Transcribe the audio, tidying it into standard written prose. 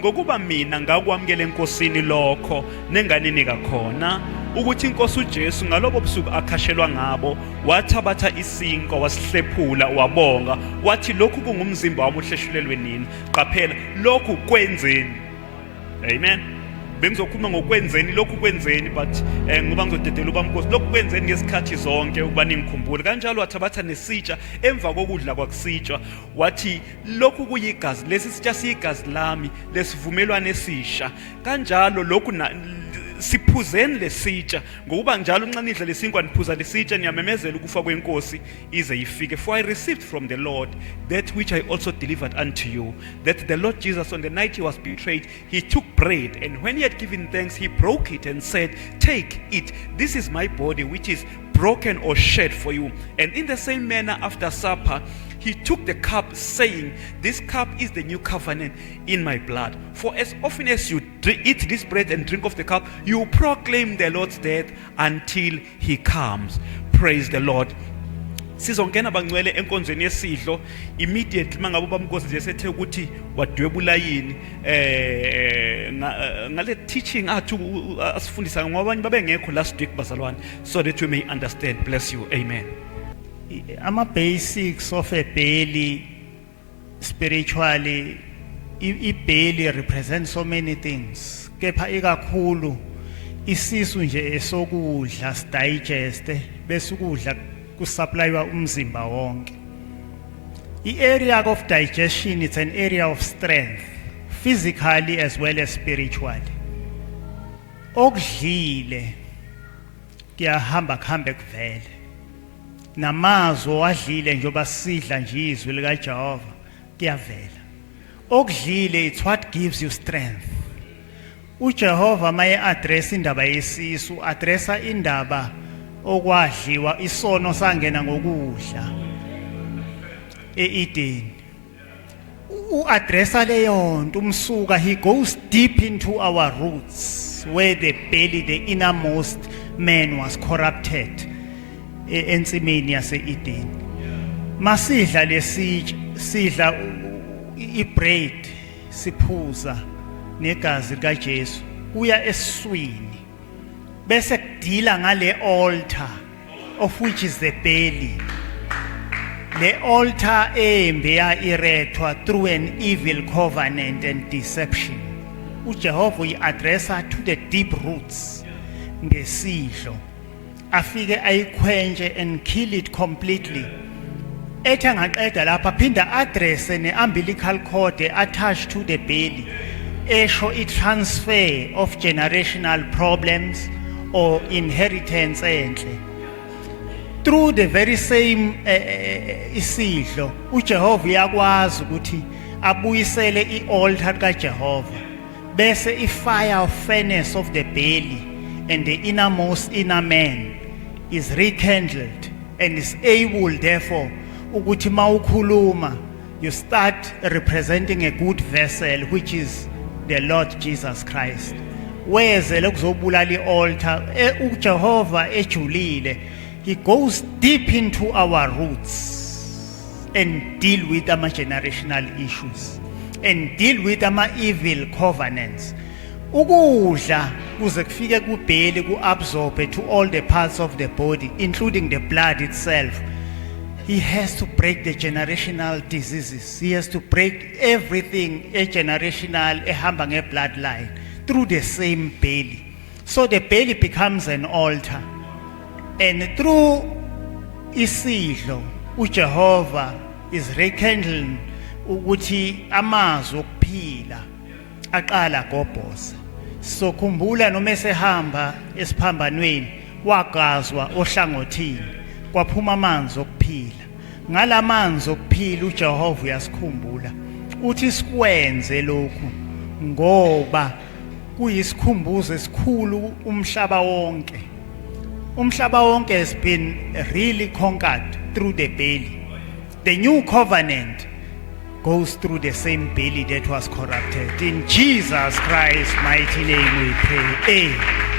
ngokuba mina ngakwamukela enkosini lokho nenganini kakhona ukuthi inkosi uJesu ngalobo busuku akhashelwa ngabo wathabatha isinkwa wasihlephula wabonga wathi lokhu kungumzimba wami ohleshulelwe nini qaphela lokhu kwenzeni amen bengizokhuluma ngokwenzeni lokhu kwenzeni but ngoba ngizodedela ubamnkosi lokhu kwenzeni ngesikhathi zonke ukuba ningikhumbule kanjalo wathabatha nesitsha emva kokudla kwakusitshwa wathi lokhu kuyigazi lesi sitsha siyigazi lami lesivumelwane esisha kanjalo lokhu siphuzeni lesitsha ngokuba njalo nxa nidla lesinkwa niphuza lesitsha niyamemezela ukufa kwenkosi ize ifike for I received from the Lord that which I also delivered unto you that the Lord Jesus on the night he was betrayed he took bread and when he had given thanks he broke it and said take it this is my body which is broken or shed for you and in the same manner after supper he took the cup saying this cup is the new covenant in my blood for as often as you eat this bread and drink of the cup you proclaim the Lord's death until he comes praise the Lord sizongena bangcwele enkonzweni yesidlo immediately mangabe ubamnkosi nje sethe ukuthi wadwebula yini ngale teaching athi asifundisa ngoba abanye babengekho last week bazalwane so that we may understand bless you amen ama basics of a belly spiritually I belly represents so many things kepha ikakhulu isisu nje esokudla digeste bese ukudla kusupplywa umzimba wonke I-area of digestion it's an area of strength physically as well as spiritually okudlile kuyahamba khambe kuvele namazwi wadlile njoba sidla nje izwi lika Jehova kuyavela okudlile it's what gives you strength uJehova maye address indaba yesisu addressa indaba okwadliwa isono sangena ngokudla eEden uaddressa leyo nto umsuka he goes deep into our roots where the belly the innermost man was corrupted ensimini yaseEden masidla sidla ibread siphuza negazi lika Jesu kuya eswini bese kudila ngale altar of which is the belly the altar embe ya irethwa through an evil covenant and deception uJehova uyaddressa to the deep roots ngesidlo afike ayikhwenje and kill it completely ethi angaqeda lapha phinda address ne-umbilical cord attached to the belly esho i-transfer of generational problems or inheritance enhle through the very same isidlo uJehova uyakwazi ukuthi abuyisele i-altar kaJehova bese i-fire of furnace of the belly and the innermost inner man is rekindled and is able therefore ukuthi mawukhuluma you start representing a good vessel which is the Lord Jesus Christ weze lokuzobulala ialtar uJehova ejulile he goes deep into our roots and deal with our generational issues and deal with our evil covenants ukudla kuze kufike kubheli kuabsorbe to all the parts of the body including the blood itself he has to break the generational diseases he has to break everything a generational ehamba ngebloodline through the same belly so the belly becomes an altar and through isidlo uJehova is rekindling ukuthi amazwi okuphila aqala gobhoza so khumbula noma esehamba esiphambanweni wagazwa ohlangothini kwaphuma amanzi okuphila ngalamanzi okuphila uJehova uyasikhumbula uthi sikwenze lokhu ngoba kuyisikhumbuzo esikhulu umhlaba wonke has been really conquered through the belly the new covenant goes through the same belly that was corrupted in Jesus Christ's mighty name we pray amen